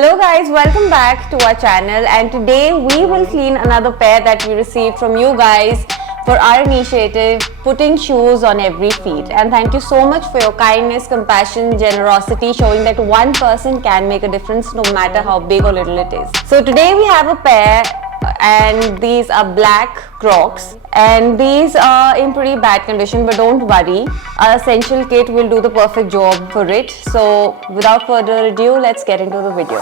Hello guys, welcome back to our channel, and today we will clean another pair that we received from you guys for our initiative Putting Shoes on Every Feet. And thank you so much for your kindness, compassion, generosity, showing that one person can make a difference no matter how big or little it is. So today we have a pair, and these are black Crocs, and these are in pretty bad condition, but don't worry, our essential kit will do the perfect job for it. So without further ado, let's get into the video.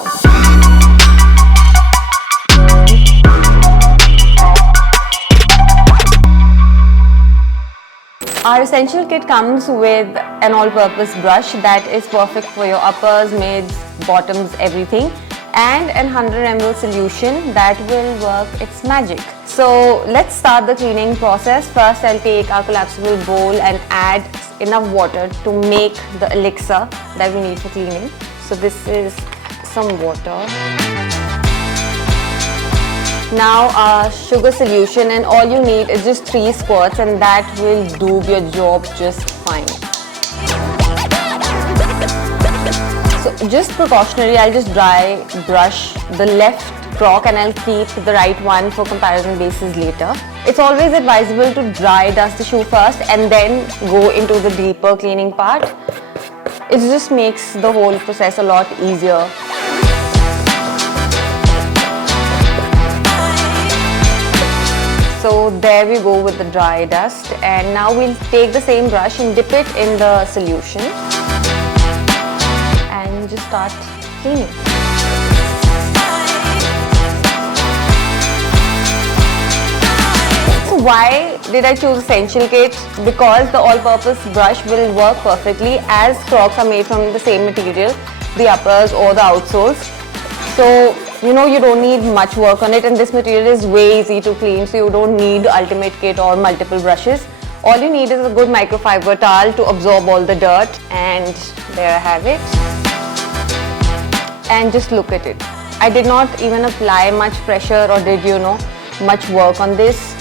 Our essential kit comes with an all-purpose brush that is perfect for your uppers, mids, bottoms, everything, and an 100 ml solution that will work its magic. So let's start the cleaning process. First, I'll take our collapsible bowl and add enough water to make the elixir that we need for cleaning. So this is some water. Now our sugar solution, and all you need is just 3 squirts, and that will do your job just fine. So just precautionary, I'll just dry brush the left Croc and I'll keep the right one for comparison basis later. It's always advisable to dry dust the shoe first and then go into the deeper cleaning part. It just makes the whole process a lot easier. So there we go with the dry dust, and now we'll take the same brush and dip it in the solution and just start cleaning. So why did I choose Essential Kit? Because the all-purpose brush will work perfectly, as Crocs are made from the same material, the uppers or the outsoles. So you don't need much work on it, and this material is way easy to clean, so you don't need the ultimate kit or multiple brushes. All you need is a good microfiber towel to absorb all the dirt, and there I have it. And just look at it. I did not even apply much pressure or did much work on this,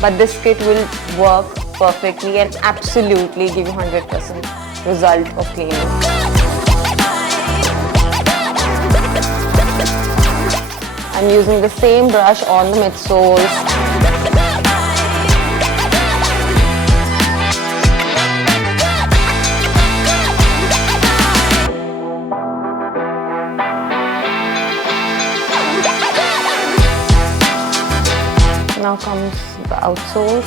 but this kit will work perfectly and absolutely give you 100% result of cleaning. I'm using the same brush on the midsoles. Now comes the outsoles.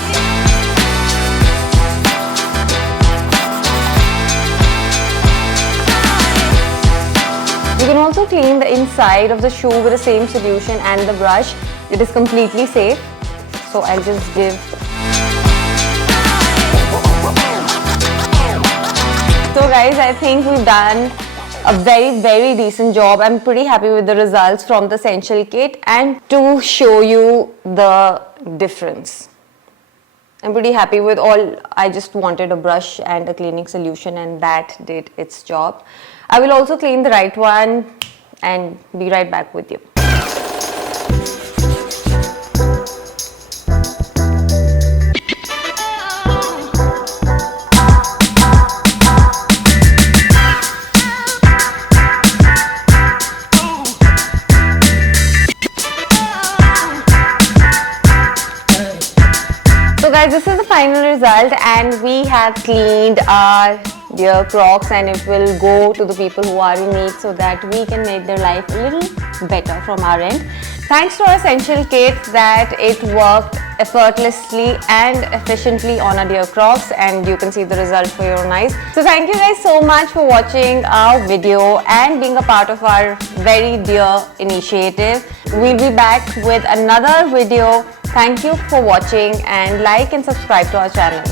You can also clean the inside of the shoe with the same solution and the brush. It is completely safe. So I'll just give. So guys, I think we've done a very decent job. I'm pretty happy with the results from the Essential Kit, and to show you the difference, I'm pretty happy with all. I just wanted a brush and a cleaning solution, and that did its job. I will also clean the right one and be right back with you. So guys, this is the final result, and we have cleaned our dear Crocs, and it will go to the people who are in need so that we can make their life a little better from our end. Thanks to our Essential Kit that it worked effortlessly and efficiently on our dear Crocs, and you can see the result for your own eyes. So thank you guys so much for watching our video and being a part of our very dear initiative. We'll be back with another video. Thank you for watching, and like and subscribe to our channel.